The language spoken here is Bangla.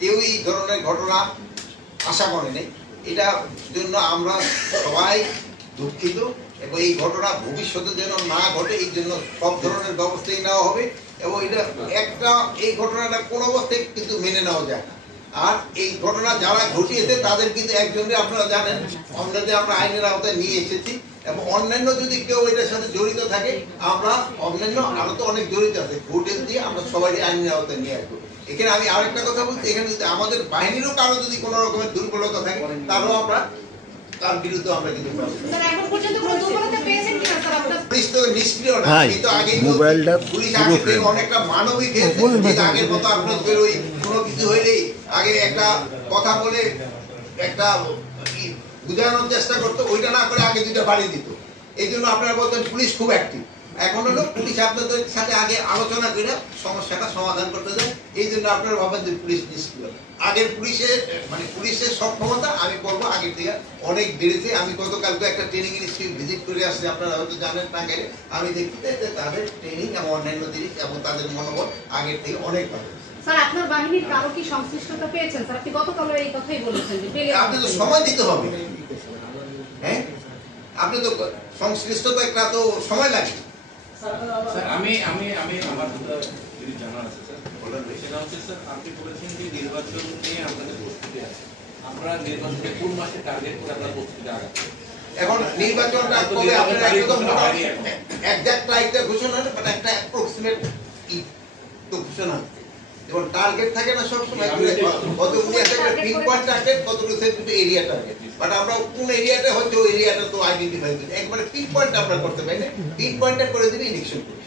কেউ এই ধরনের ঘটনা আশা করে নেই। এটার জন্য আমরা সবাই দুঃখিত এবং এই ঘটনা ভবিষ্যতে যেন না ঘটে এই জন্য সব ধরনের ব্যবস্থাই নেওয়া হবে এবং এটা এই ঘটনাটা কোনো অবস্থায় কিন্তু মেনে নেওয়া যায় না। আর এই ঘটনা যারা ঘটিয়েছে তাদের কিন্তু একজনকে আপনারা জানেন অন্যদের আমরা আইনের আওতায় নিয়ে এসেছি এবং অন্যান্য যদি কেউ এটার সাথে জড়িত থাকে আমরা অন্যান্য আরো তো অনেক জড়িত আছে ফুটেজ দিয়ে আমরা সবাই আইনের আওতায় নিয়ে আসবো। এখানে আমি আরেকটা কথা বলছি, এখানে যদি আমাদের বাহিনীরও কারো যদি কোনো রকমের দুর্বলতা থাকে তারও আমরা তার বিরুদ্ধে আমরা কিন্তু পুলিশ তো নিষ্ক্রিয় না, কিন্তু আগে পুলিশ আগে থেকে অনেকটা মানবিক আগের মতো আপনাদের ওই কোনো কিছু হইলেই আগে একটা কথা বলে একটা বুঝানোর চেষ্টা করতো, ওইটা না করে আগে দুইটা বাড়ি দিত। এই জন্য আপনারা বলতেন পুলিশ খুব অ্যাক্টিভ। এখন হলো পুলিশ আপনাদের সাথে আগে আলোচনা করে সমস্যাটা সমাধান করতে যায়, এই জন্য আপনারা ভাবেন যে পুলিশ নিষ্ক্রিয়। আগের পুলিশের সক্ষমতা আমি বলবো আগের থেকে অনেক বেড়েছে। আমি গতকালকে একটা ট্রেনিং ইনস্টিটিউট ভিজিট করে আসছি, আপনারা হয়তো জানেন না গেলে আমি দেখি যে তাদের ট্রেনিং এবং অন্যান্য জিনিস এবং তাদের মনোবল আগের থেকে অনেক ভালো। স্যার আপনার বাহিনীর কারো কি সংশ্লিষ্টতা পেয়েছেন? স্যার আপনি গতকাল এই কথাই বলেছেন যে আপনি তো সময় দিতে হবে, হ্যাঁ আপনি তো সংশ্লিষ্টতা একটা তো সময় লাগে। স্যার আমি আমার যদি জানা আছে স্যার বলার সেটা হচ্ছে স্যার আপনি বলেছেন যে নির্বাচন নিয়ে আপনাদের প্রস্তুতি আছে, আমরা নির্বাচনে কোন মাসে টার্গেট করে আমরা প্রস্তুতি আগাচ্ছি। এখন নির্বাচনটা কবে আপনারা একদম এক্সাক্ট টাইমটা ঘোষণা হবে, বাট একটা অ্যাপ্রক্সিমেট তো ঘোষণা হবে এবং টার্গেট থাকে না সব সময় কতগুলি একটা পিন পয়েন্ট টার্গেট কতগুলো সেন্টিমিটার এরিয়া টার্গেট, বাট আমরা কোন এরিয়াতে হচ্ছে ওই এরিয়াটা তো আইডেন্টিফাই করি, একবারে পিন পয়েন্ট আমরা করতে পারি না, পিন পয়েন্টটা করে দিলে ইলেকশন করি।